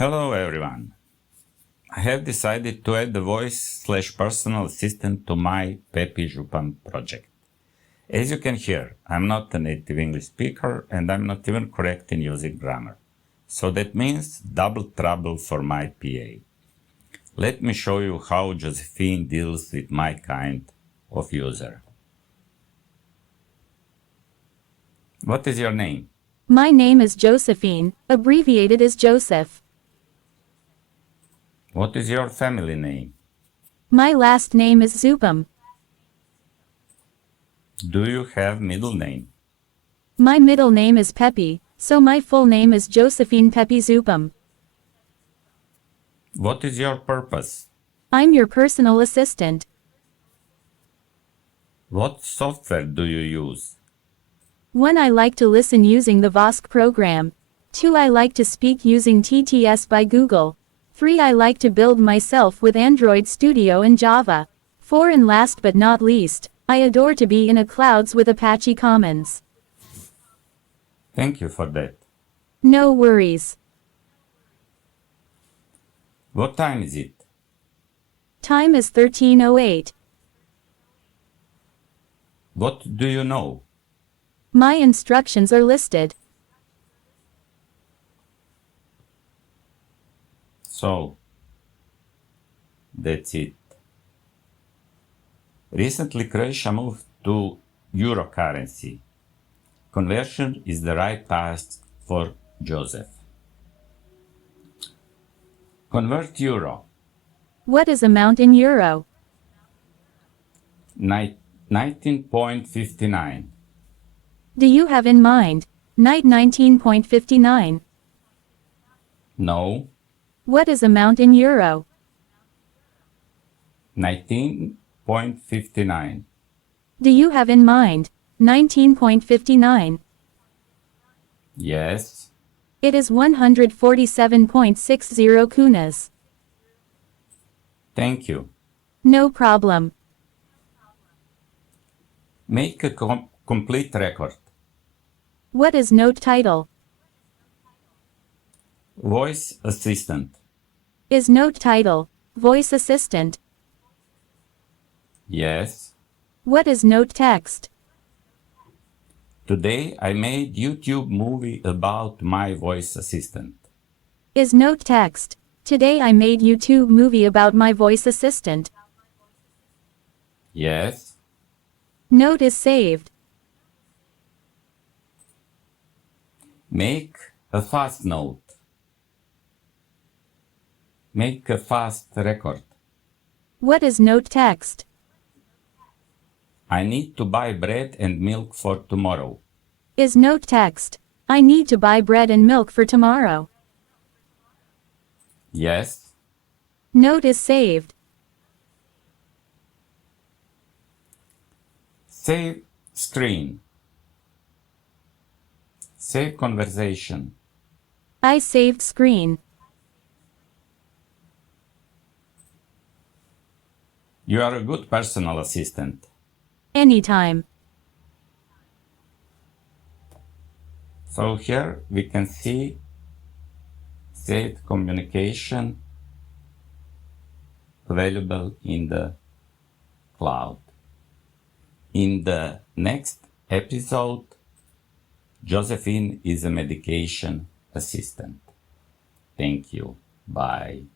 Hello everyone. I have decided to add the voice/personal assistant to my Pepi Župan project. As you can hear, I'm not a native English speaker and I'm not even correct in using grammar. So that means double trouble for my PA. Let me show you how Josephine deals with my kind of user. What is your name? My name is Josephine, abbreviated as Joseph. What is your family name? My last name is Zupam. Do you have middle name? My middle name is Pepi, so my full name is Josephine Pepi Zupam. What is your purpose? I'm your personal assistant. What software do you use? 1. I like to listen using the VOSK program. 2. I like to speak using TTS by Google. 3. I like to build myself with Android Studio and Java. 4. And last but not least, I adore to be in a clouds with Apache Commons. Thank you for that. No worries. What time is it? Time is 13:08. What do you know? My instructions are listed. So, that's it. Recently, Croatia moved to euro currency. Conversion is the right task for Joseph. Convert euro. What is amount in euro? 19.59. Do you have in mind? 19.59. No. What is amount in euro? 19.59. Do you have in mind? 19.59. Yes. It is 147.60 kunas. Thank you. No problem. Make a complete record. What is note title? Voice assistant. Is note title voice assistant? Yes. What is note text? Today I made YouTube movie about my voice assistant. Is note text. Today I made YouTube movie about my voice assistant. Yes. Note is saved. Make a fast note. Make a fast record. What is note text? I need to buy bread and milk for tomorrow. Is note text. I need to buy bread and milk for tomorrow. Yes. Note is saved. Save screen. Save conversation. I saved screen. You are a good personal assistant. Anytime. So here we can see saved communication available in the cloud. In the next episode, Josephine is a medication assistant. Thank you. Bye.